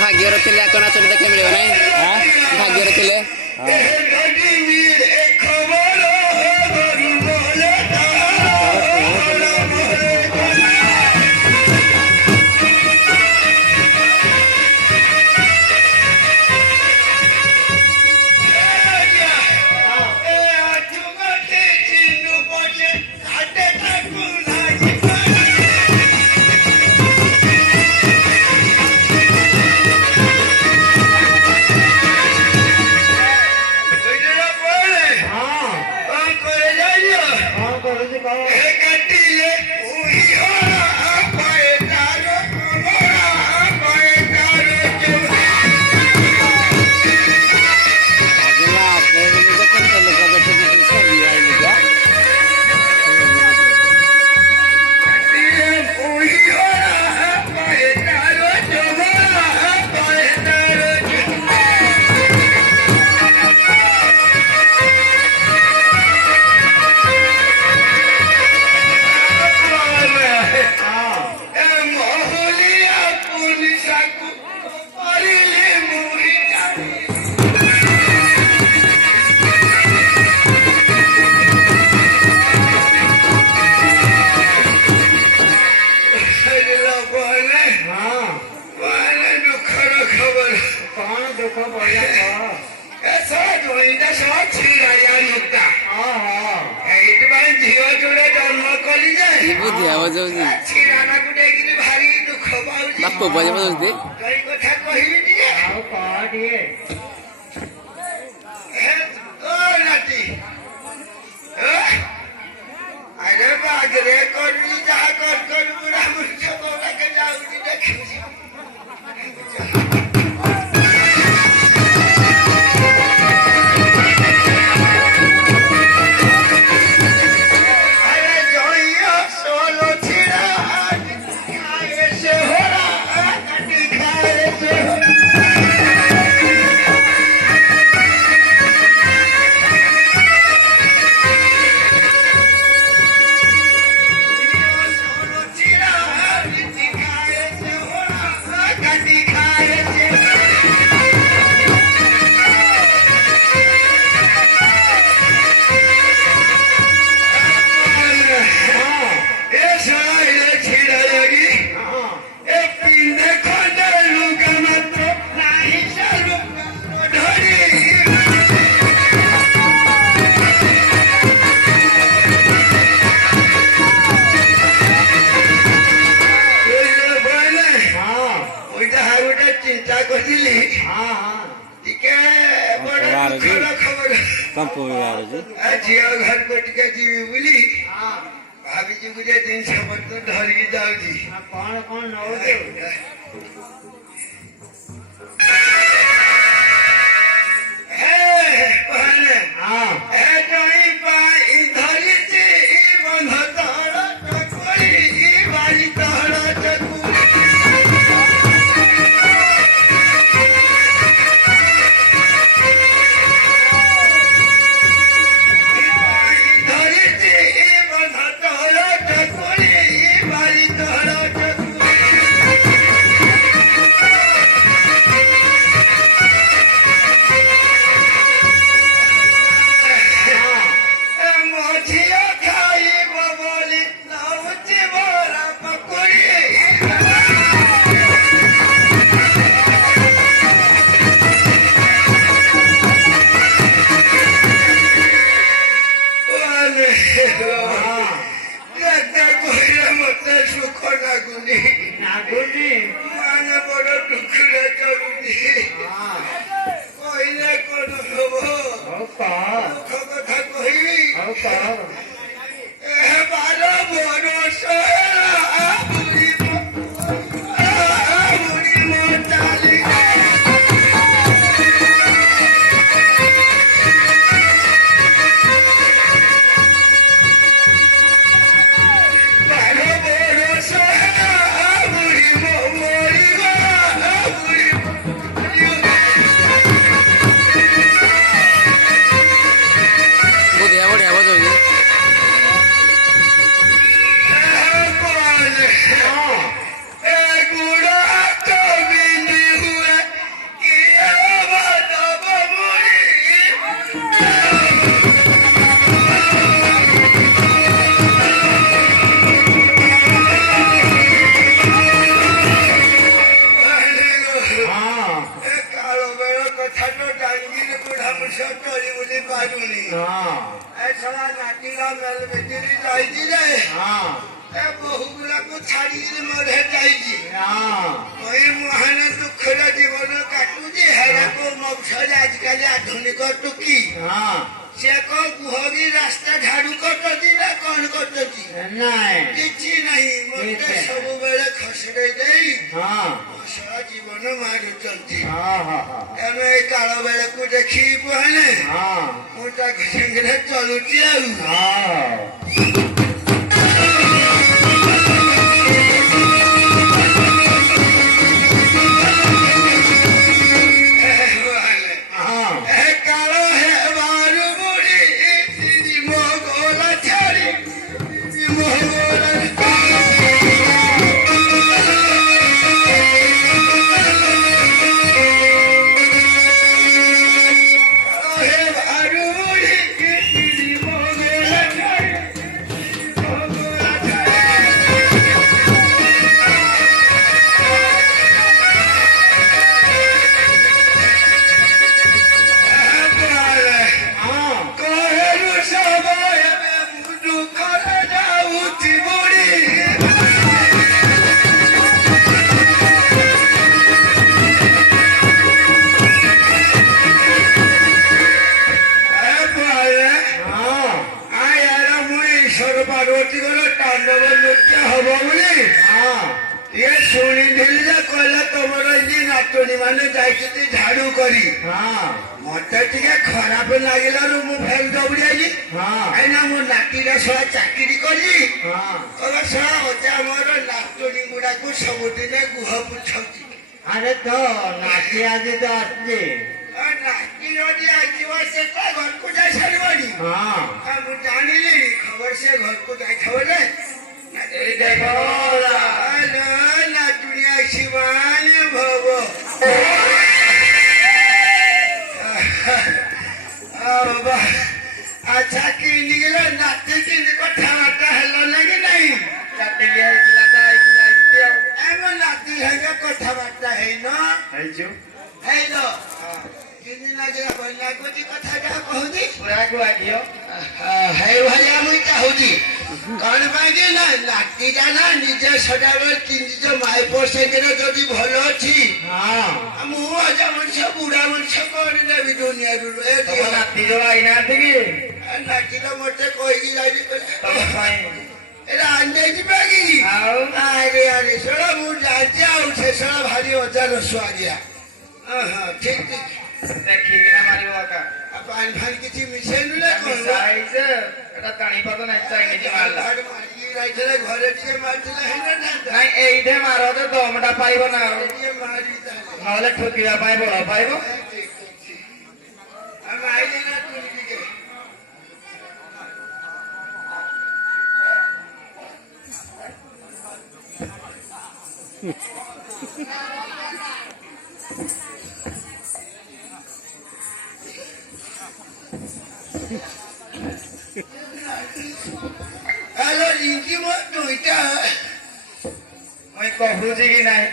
ଭାଗ୍ୟର ଥିଲେ ଆକ ନାଚ ଦେଖିବାକୁ ମିଳିବ ନାହିଁ ଭାଗ୍ୟର ଥିଲେ ବାପ ବଜେ ବଜଉଛନ୍ତି କଥା କହିବି ଟିକେ ଆଉ କହ ଟିକେ ନାତି ଆରେ ବାଗରେ କରିବି ଯାହା କରିବୁ ରାମଚନ୍ଦ୍ରକେ ଯାଉଛି ଦେଖିଛି ଝିଅ ଘରକୁ ଟିକେ ଯିବି ବୋଲି ଭାବିଛୁ ଗୋଟେ ଜିନିଷ ପତ୍ର ଧରିକି ଯାଉଛି କଣ କଣ ନଉଛୁ ଧରିଛି ବନ୍ଧ ତଳ ବାରି ତଳ माल बेचरी जाइजी रे हाँ ए बहुगुला को छाड़ी मरे जाइजी हाँ ওই মহান দুঃখের জীবন কাটুছি হেরাকো মকসদ আজকাল আধুনিক টুকি हाँ সে গুহগি রাস্তা ঝাড়ু করতেছি না কণ করতেছি नहीं କିଛି ନାହିଁ ମତେ ସବୁବେଳେ ଖସଡେଇ ଦେଇ हाँ ସାରା ଜୀବନ ମାରୁଛନ୍ତି हाँ हाँ हाँ ତେଣୁ ଏଇ କାଳ ବେଳକୁ ଦେଖି କୁହନେ हाँ ମୁଁ ତାଙ୍କ ସାଙ୍ଗରେ ଚଳୁଛି ଆଉ हाँ झाड़ू करी मत खराब लगे मु फेल दौड़ी आई कहीं मो नाती चाकरी करी मोर नातुणी गुड़ा को सबुदिन गुह पुछी अरे तो नाती आज तो आसली नाती जदि आसव से घर को जाई सारी मुझे जानी खबर से घर को जाए नातुणी आसवानी भव अच्छा कि नाती कि कथबार्ता है कि नहीं नाती है कथबार्ता है नातीटा ना निज सदाबले निज माई पोषेकरे जदि भल अच्छी मुझे मनुष्य बुढ़ा मनुष्य कौन देवी दुनिया नाती जो आई ना नाती तो मत कही अरे अरे सड़ा मुझे सड़ा भारी हजार स्वादिया ठीक ठीक देखिए मारिबो का पानी फानी किसी मिसे नुले कोन साइज एटा ताणी पद नाही चाइनीज मारला मारी राइथले घरे टिके मारथिले हेना ना नाही एइठे मारो तो दमटा पाइबो ना टिके मारी ताले नहले ठोकिया पाइबो पाइबो हम आइले ना तुलकी के हेलो इनकी मत दुईटा मैं कहूजी कि नाही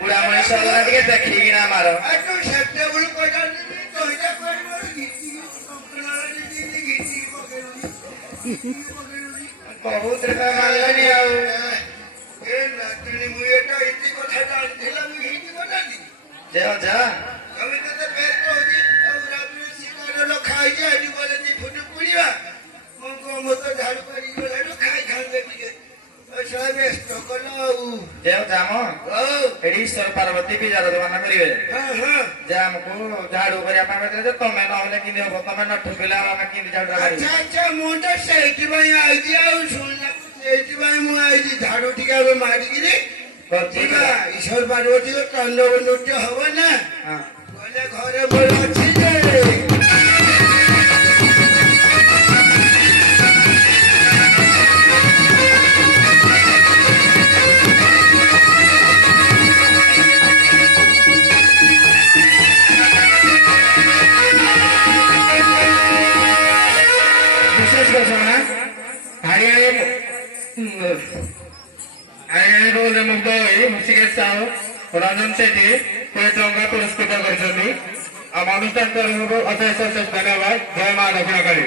बुढ़ा मनुष्य वाला टिके देखी कि ना मारो अटो सेप्टेबल कोटा दुईटा करबो गीती कंपना दी गीती पकेरुनी बहुत रे मारलनी आउ ए नातुनी मुएटा इति कथा जानथिला मु हिती बताली जा हमें तो फेर कहजी और रात्रि शिकार लो खाई जे आदि बोले ती फुटु पुलिवा मको मत झाड़ू करी बोले खाई खांगे टिके अच्छा बेस्ट कलो देव जामो एडी ईश्वर पार्वती भी जादा दवाना करिवे हां जाम को झाड़ू करिया पावे जे तमे नहले किने हो तमे न ठुकिला हम किने झाड़ू करी अच्छा मुंडा सेठी भाई आइजी आ सुनला सेठी भाई मु आइजी झाड़ू टिका मारी गिरी करथिबा ईश्वर पार्वती को तांडव नृत्य हबो ना हां बोले घरे बोल अछि जे हरियाणा बोल मुग्ध ऋषिकेश साहू रंजन सेठी टंका पुरस्कृत कर अनुष्ठान अशेष अशेष धन्यवाद जय मां दक्षिणकाली।